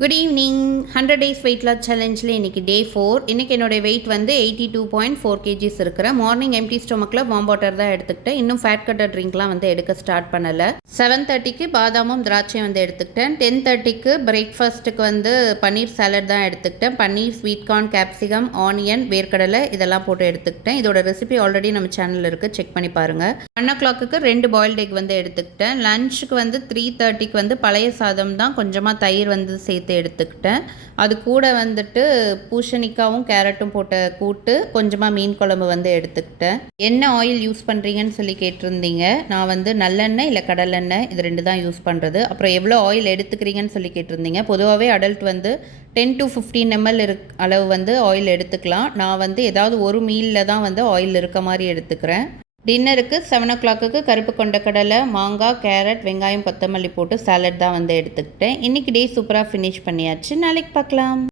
Good evening. 100 days weight loss சேலஞ்சில் இன்றைக்கி day 4. இன்றைக்கி என்னுடைய வெயிட் வந்து 82.4 kgs இருக்கிறேன். மார்னிங் எம்டி ஸ்டொமக்கில் வார்ம் வாட்டர் தான் எடுத்துக்கிட்டேன். இன்னும் ஃபேட் கட்டர் ட்ரிங்க்லாம் வந்து எடுக்க ஸ்டார்ட் பண்ணலை. 7:30க்கு பாதாமும் திராட்சையும் வந்து எடுத்துக்கிட்டேன். 10:30க்கு பிரேக்ஃபாஸ்ட்டுக்கு வந்து பன்னீர் சாலட் தான் எடுத்துக்கிட்டேன். பன்னீர், ஸ்வீட் கார்ன், கேப்சிகம், ஆனியன், வேர்க்கடலை இதெல்லாம் போட்டு எடுத்துக்கிட்டேன். இதோட ரெசிபி ஆல்ரெடி நம்ம சேனலில் இருக்குது, செக் பண்ணி பாருங்கள். 1 o'clockக்கு 2 பாயில்டு எக் வந்து எடுத்துக்கிட்டேன். லஞ்சுக்கு வந்து 3:30க்கு வந்து பழைய சாதம் தான், கொஞ்சமாக தயிர் வந்து சேர்த்து எடுத்துக்கிட்டேன். அது கூட வந்துட்டு பூசணிக்காவும் கேரட்டும் போட்ட கூட்டு, கொஞ்சமாக மீன் குழம்பு வந்து எடுத்துக்கிட்டேன். என்ன ஆயில் யூஸ் பண்ணுறீங்கன்னு சொல்லி கேட்டிருந்தீங்க. நான் வந்து நல்லெண்ணெய் இல்லை கடலெண்ணெய் இது 2 தான் யூஸ் பண்ணுறது. அப்புறம் எவ்வளோ ஆயில் எடுத்துக்கிறீங்கன்னு சொல்லி கேட்டிருந்தீங்க. பொதுவாகவே அடல்ட் வந்து 10 to 15 ml அளவு வந்து ஆயில் எடுத்துக்கலாம். நான் வந்து ஏதாவது ஒரு மீலில் தான் வந்து ஆயில் இருக்க மாதிரி எடுத்துக்கிறேன். டின்னருக்கு 7 o'clockக்கு கருப்பு கொண்டக்கடலை, மாங்காய், கேரட், வெங்காயம், கொத்தமல்லி போட்டு சாலட் தான் வந்து எடுத்துக்கிட்டேன். இன்றைக்கி டே சூப்பராக ஃபினிஷ் பண்ணியாச்சு. நாளைக்கு பார்க்கலாம்.